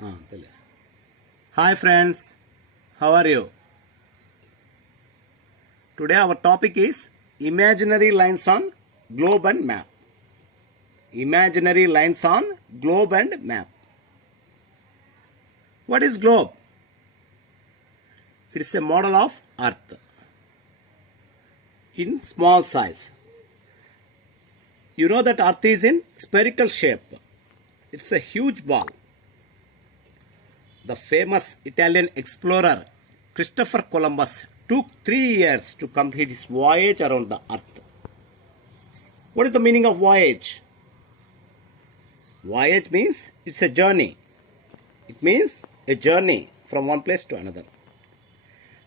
Hi friends, how are you? Today our topic is imaginary lines on globe and map. Imaginary lines on globe and map. What is globe? It is a model of Earth in small size. You know that Earth is in spherical shape. It's a huge ball. The famous Italian explorer Christopher Columbus took 3 years to complete his voyage around the Earth. What is the meaning of voyage? Voyage means it's a journey. It means a journey from one place to another.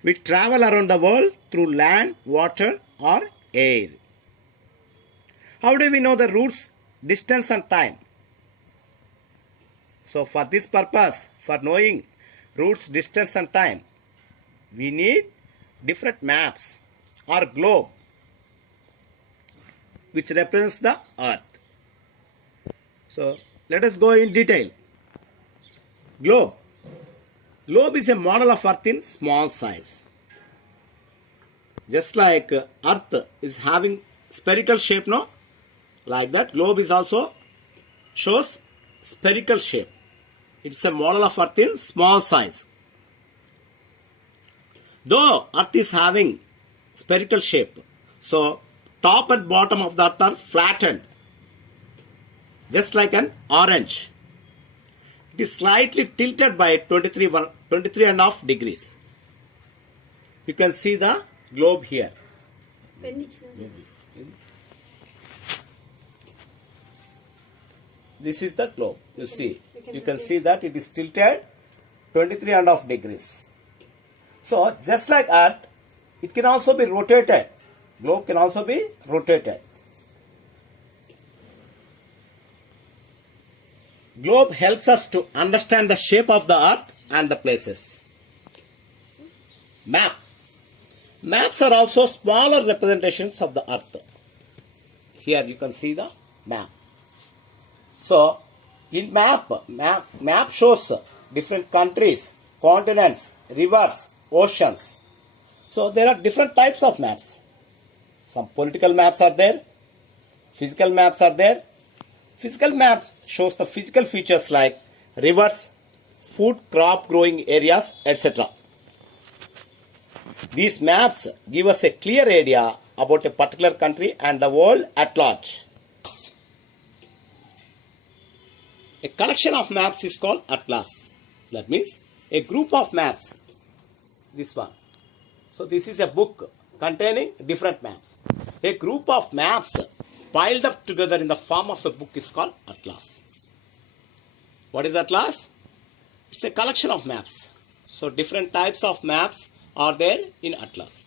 We travel around the world through land, water, or air. How do we know the routes, distance, and time? So for this purpose, for knowing routes, distance, and time, we need different maps or globe which represents the Earth. So let us go in detail. Globe. Globe is a model of Earth in small size. Just like Earth is having spherical shape, no? Like that, globe is also shows spherical shape. It's a model of Earth in small size. Though Earth is having spherical shape, so top and bottom of the Earth are flattened, just like an orange. It is slightly tilted by 23.5 degrees. You can see the globe here. This is the globe. You see, you can see that it is tilted 23.5 degrees. So, just like Earth, it can also be rotated. Globe can also be rotated. Globe helps us to understand the shape of the Earth and the places. Map. Maps are also smaller representations of the Earth. Here you can see the map. So, in map shows different countries, continents, rivers, oceans. So, there are different types of maps. Some political maps are there. Physical maps are there. Physical map shows the physical features like rivers, food crop growing areas, etc. These maps give us a clear idea about a particular country and the world at large. A collection of maps is called atlas. That means a group of maps. This one. So this is a book containing different maps. A group of maps piled up together in the form of a book is called atlas. What is atlas? It's a collection of maps. So different types of maps are there in atlas.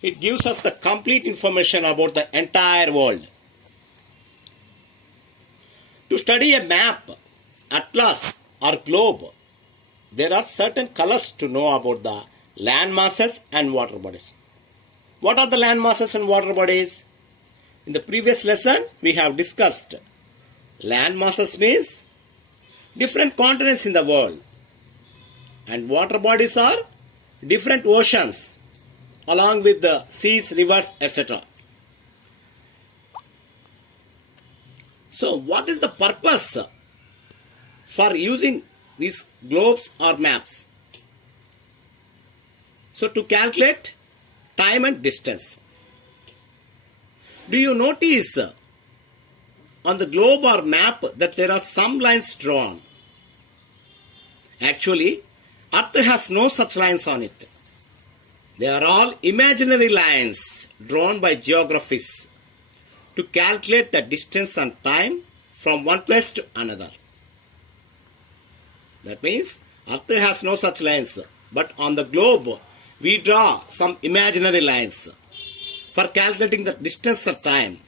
It gives us the complete information about the entire world. To study a map, atlas or globe, there are certain colors to know about the land masses and water bodies. What are the land masses and water bodies? In the previous lesson, we have discussed land masses means different continents in the world, and water bodies are different oceans along with the seas, rivers, etc. So what is the purpose for using these globes or maps? So to calculate time and distance. Do you notice on the globe or map that there are some lines drawn? Actually, Earth has no such lines on it. They are all imaginary lines drawn by geographers to calculate the distance and time from one place to another. That means Earth has no such lines, but on the globe we draw some imaginary lines for calculating the distance and time.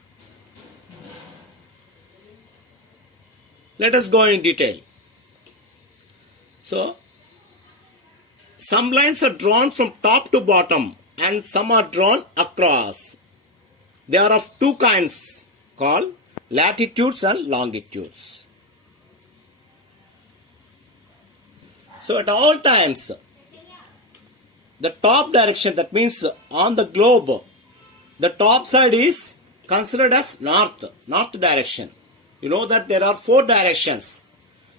Let us go in detail. So, some lines are drawn from top to bottom and some are drawn across. They are of two kinds called latitudes and longitudes. So at all times, the top direction, that means on the globe, the top side is considered as north direction. You know that there are 4 directions: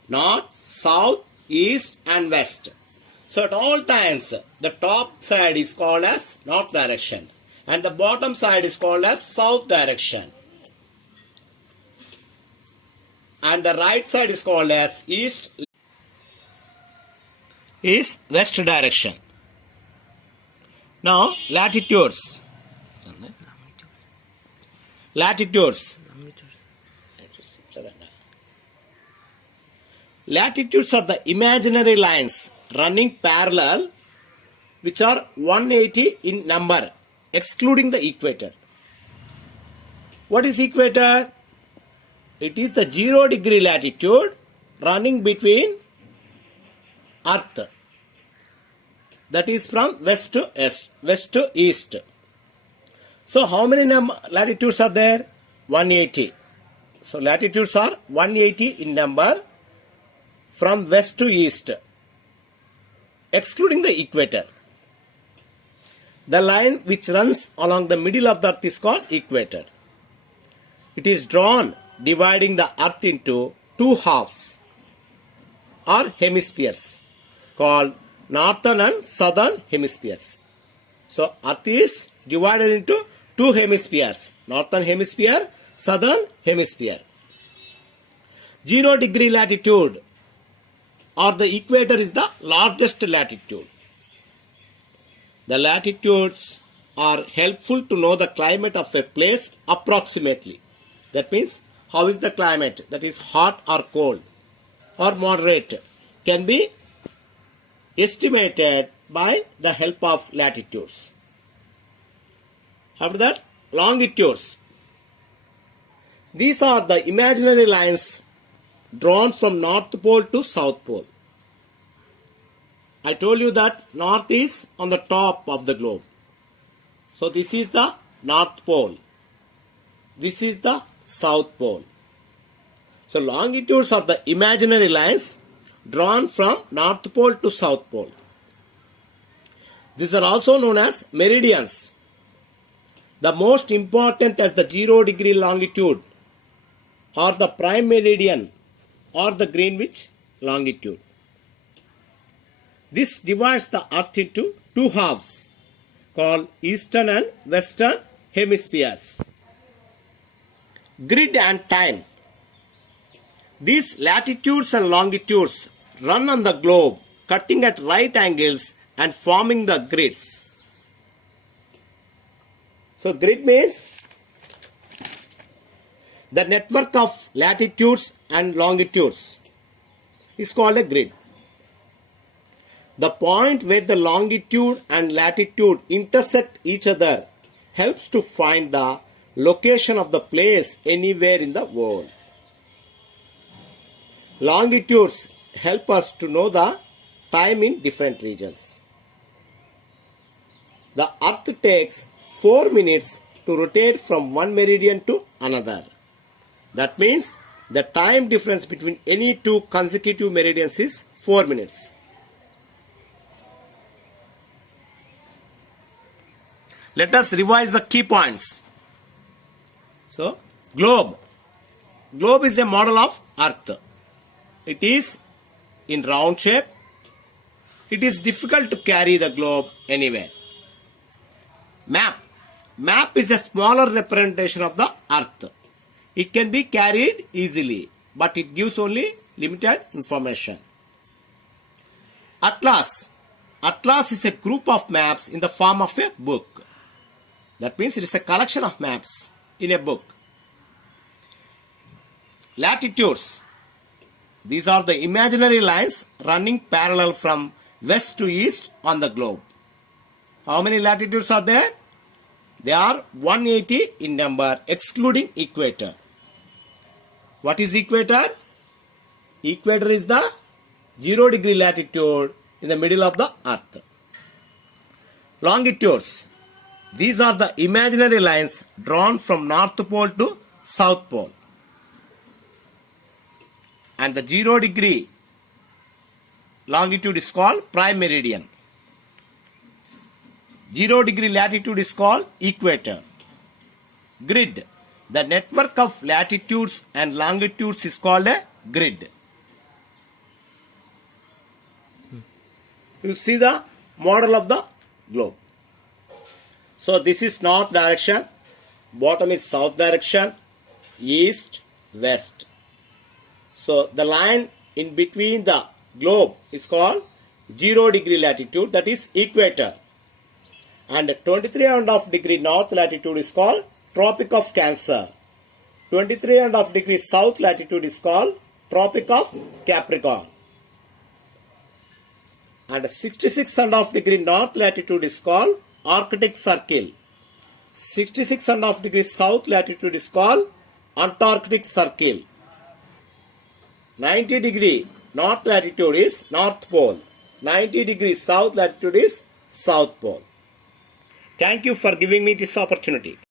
north, south, east and west. So at all times, the top side is called as north direction and the bottom side is called as south direction. And the right side is called as east, is west direction. Now latitudes. Latitudes. Latitudes are the imaginary lines running parallel which are 180 in number, excluding the equator. What is equator? It is the 0 degree latitude running between Earth. That is from west to east. So how many latitudes are there? 180. So latitudes are 180 in number from west to east, excluding the equator. The line which runs along the middle of the earth is called equator. It is drawn dividing the earth into 2 halves or hemispheres called northern and southern hemispheres. So earth is divided into 2 hemispheres, northern hemisphere, southern hemisphere. 0 degree latitude or the equator is the largest latitude. The latitudes are helpful to know the climate of a place approximately. That means how is the climate, that is hot or cold or moderate, can be estimated by the help of latitudes. After that, longitudes. These are the imaginary lines drawn from North Pole to South Pole. I told you that North is on the top of the globe. So this is the North Pole. This is the South Pole. So longitudes are the imaginary lines drawn from North Pole to South Pole. These are also known as meridians. The most important as the 0 degree longitude or the prime meridian or the Greenwich longitude. This divides the earth into 2 halves called eastern and western hemispheres. Grid and time. These latitudes and longitudes run on the globe, cutting at right angles and forming the grids. So grid means the network of latitudes and longitudes is called a grid. The point where the longitude and latitude intersect each other helps to find the location of the place anywhere in the world. Longitudes help us to know the time in different regions. The earth takes 4 minutes to rotate from one meridian to another. That means the time difference between any 2 consecutive meridians is 4 minutes. Let us revise the key points. So, globe. Globe is a model of earth. It is in round shape. It is difficult to carry the globe anywhere. Map. Map is a smaller representation of the earth. It can be carried easily, but it gives only limited information. Atlas. Atlas is a group of maps in the form of a book. That means it is a collection of maps in a book. Latitudes. These are the imaginary lines running parallel from west to east on the globe. How many latitudes are there? They are 180 in number, excluding equator. What is equator? Equator is the 0 degree latitude in the middle of the earth. Longitudes. These are the imaginary lines drawn from North Pole to South Pole. And the 0 degree longitude is called prime meridian. 0 degree latitude is called equator. Grid. The network of latitudes and longitudes is called a grid. You see the model of the globe. So this is north direction, bottom is south direction, east, west. So the line in between the globe is called 0 degree latitude, that is equator. And 23.5 degree north latitude is called Tropic of Cancer. 23.5 degree south latitude is called Tropic of Capricorn. And 66.5 degree north latitude is called Arctic Circle. 66.5 degree south latitude is called Antarctic Circle. 90 degree north latitude is North Pole. 90 degree south latitude is South Pole. Thank you for giving me this opportunity.